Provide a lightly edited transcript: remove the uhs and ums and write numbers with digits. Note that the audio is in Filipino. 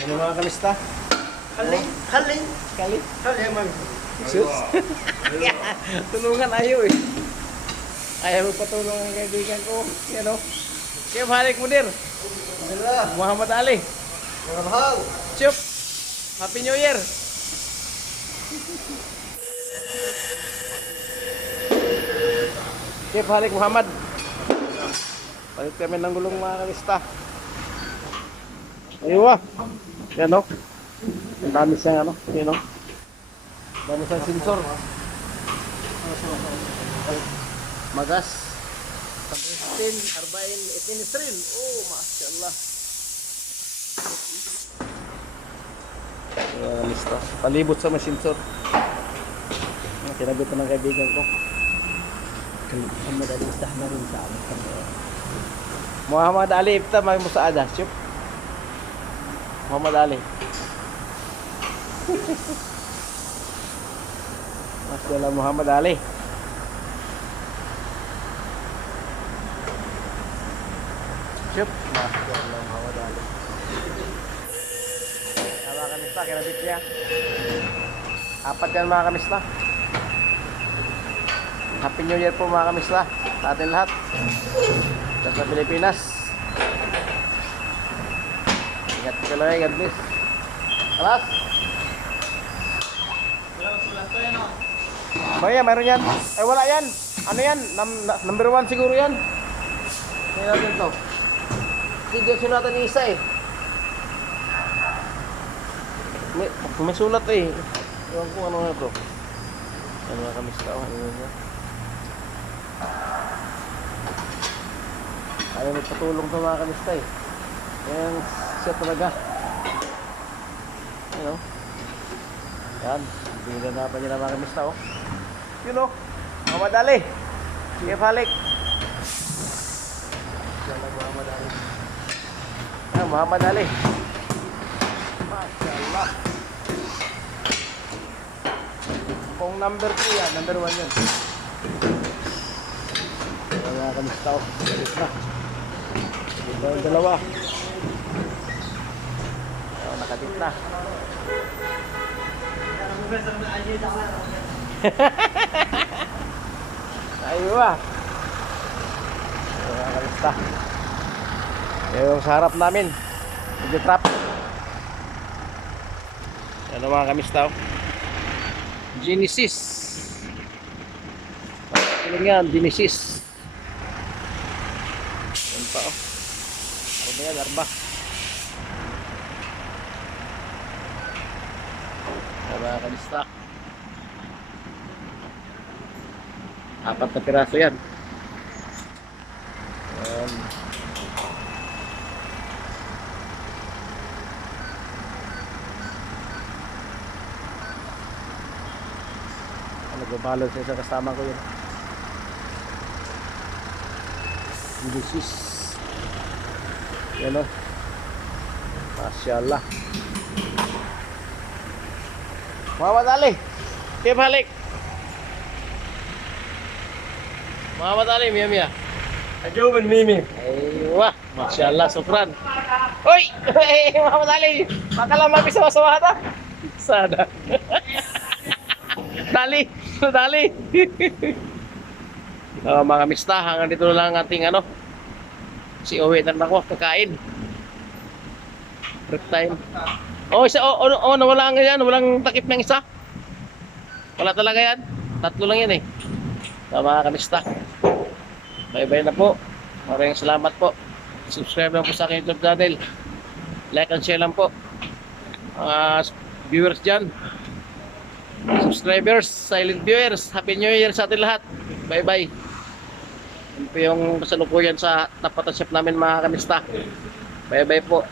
Ano mga kamista? Haling, haling, Kalit. haling man. Sus. Tulungan ayaw eh. Ayaw magpatulong ang kaibigan ko. Yan o. Kaya balik mo dir. Alhamdulillah. Muhammad Ali. Mga mahal. Chup. Happy New Year. Kaya balik Muhammad. Balik kami ng gulong mga kamista. Aywa. Yan o. Ang dami siyang ano. Yan o. Dami siyang sensor. Magas. 15, Arbain, Ipinistril. Oh, mashallah. Lista. Palibot sa mga sensor. Kinabit ng kaibigan ko. Muhammad Ali istah na rin sa amin. Muhammad Ali, ito may musaada. Chup. Muhammad Ali. Mashallah Muhammad Ali. Chup. Mashallah Muhammad Ali. Mga kamista, kinabit niya. Apat yan mga kamista. Happy New Year po mga kamista sa atin lahat. Sa Pilipinas. Ingat ka lang, God bless. Alas. Baya, mayroon yan. Eh, wala yan. Ano yan? Number 1 siguro yan. Kaya natin to. Hindi sunatan ni isa eh. May sulat eh. Ewan ko ano nga bro. Ano nga kamista o. Ano nga. Ayaw magpatulong sa mga kamista eh. Kaya siya talaga. You know. Yan. Biniganapan niya ng mga kamista oh. You know. Muhammad Ali. Sige balik. Muhammad Ali. Ah, Muhammad Ali. Mashallah. Kung number 2 yan, number 1 yun. Mga kamista oh. Balik na. Ito yung dalawa. Oh, nakadit na. Ayun ba? Mga kamista. Yung sa harap namin. Medyo trap. Ano mga kamista oh. Genesis. Ano yan? Genesis. Yan pa oh. Ano ba yan? Arba. Mga kamista. Apat na piraso yan. Nagbabalance sa isang kasama ko yun. Genesis. Yan o. Mashallah. Muhammad Ali. Kaya balik. Muhammad Ali, Mia. Ajuban Mimi. Aywa. Mashallah, sufran. Uy! Muhammad Ali. Makala mapisawa-sawa ta. Sada. Dali. Dali. Mga mista, hanggang dito na lang ating ano. Si Owe na ako kakain. Break time. Oh, isa nawala nga yan, walang takip ng isa. Wala talaga yan. Tatlo lang yan eh. Mga kamista. Bye-bye na po. Maraming salamat po. Subscribe lang po sa aking YouTube channel. Like and share lang po. Viewers dyan. Subscribers, silent viewers, Happy New Year sa atin lahat. Bye bye. Yan po yung kasalukuyan sa napatan shop namin mga kamista. Bye bye po.